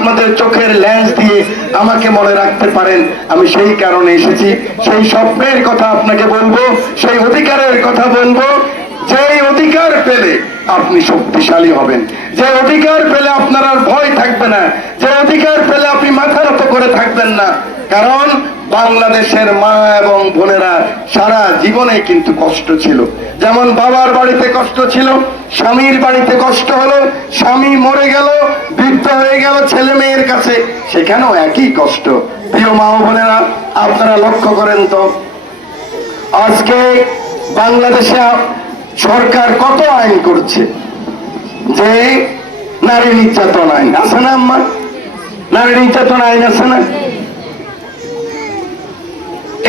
আপনাদের চোখের লেন্স দিয়ে আমাকে মনে রাখতে পারেন, আমি সেই কারণে এসেছি। সেই স্বপ্নের কথা আপনাকে বলব, সেই অধিকারের কথা বলব। যেই অধিকার পেলে আপনি শক্তিশালী হবেন। যে অধিকার পেলে আপনার আর ভয় থাকবে না। যে অধিকার পেলে আপনি মাথা নত করে থাকবেন না। কারণ বাংলাদেশের মা এবং বোনেরা সারা জীবনে কিন্তু কষ্ট ছিল। যেমন বাবার বাড়িতে কষ্ট ছিল, স্বামীর বাড়িতে কষ্ট হলো, স্বামী মরে গেল বৃদ্ধ হয়ে গেল ছেলে মেয়ের কাছে। সেখানেও একই কষ্ট। প্রিয় মা বোনেরা, আপনারা লক্ষ্য করেন তো, আজকে বাংলাদেশে সরকার কত আইন করছে? যে নারী নির্যাতন আইন। আছে না আম্মা? নারী নির্যাতন আইন আছে না?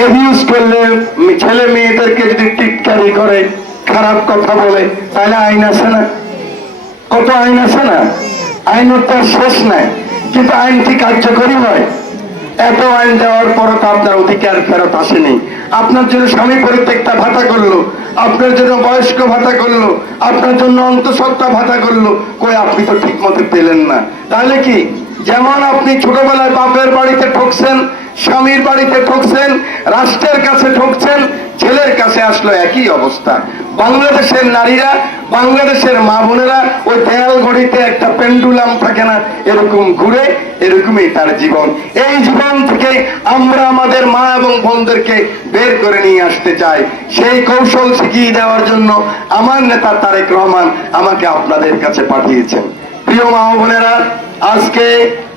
এবিউজ করলে ছেলে মেয়েদেরকে যদি টিটকারি করে, খারাপ কথা বলে, তাহলে আইন আছে না? কত আইন আছে না? আইনের তো আর শেষ নাই। কিন্তু আইন কি কার্যকরী হয়? এত আইন দেওয়ার পরও তো আপনার অধিকার ফেরত আসেনি। আপনার জন্য স্বামী পরিত্যক্তা ভাতা করল, আপনার জন্য বয়স্ক ভাতা করল, আপনার জন্য অন্তঃসত্ত্বা ভাতা করল, কই আপনি তো ঠিক মতো পেলেন না। তাহলে কি, যেমন আপনি ছোটবেলায় বাপের বাড়িতে ঠকছেন স্বামীর বাড়িতে ঠকছেন, রাষ্ট্রের কাছে ঠকছেন, ছেলের কাছে আসলো একই অবস্থা। বাংলাদেশের নারীরা, বাংলাদেশের মা বোনেরা ওই দেয়াল ঘড়িতে একটা পেন্ডুলাম থাকে না, এরকম ঘুরে, এরকমই তার জীবন। এই জীবন থেকে আমরা আমাদের মা এবং বোনদেরকে বের করে নিয়ে আসতে চাই। সেই কৌশল শিখিয়ে দেওয়ার জন্য আমার নেতা তারেক রহমান আমাকে আপনাদের কাছে পাঠিয়েছেন। প্রিয় মা বোনেরা, আজকে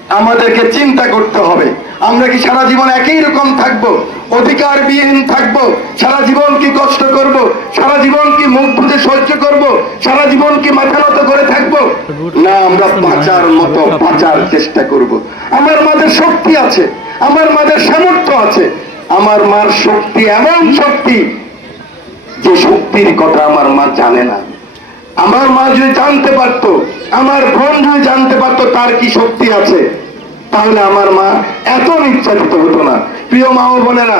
আমাদেরকে চিন্তা করতে হবে। আমরা কি সারা জীবন একই রকম থাকব? অধিকার বিহীন থাকব? সারা জীবন কি কষ্ট করব? সারা জীবন কি মুখ বুঝে সহ্য করব? সারা জীবন কি মাথা নত করে থাকব? না, আমরা বাঁচার মতো বাঁচার চেষ্টা করব। আমার মাঝে শক্তি আছে। আমার মাঝে সামর্থ্য আছে। আমার মার শক্তি এমন শক্তি যে শক্তির কথা আমার মা জানে না। আমার মা যদি জানতে পারতো, আমার বোন যদি জানতে পারতো তার কি শক্তি আছে, তাহলে আমার মা এত নির্যাতিত হতো না। প্রিয় মা ও বোনেরা।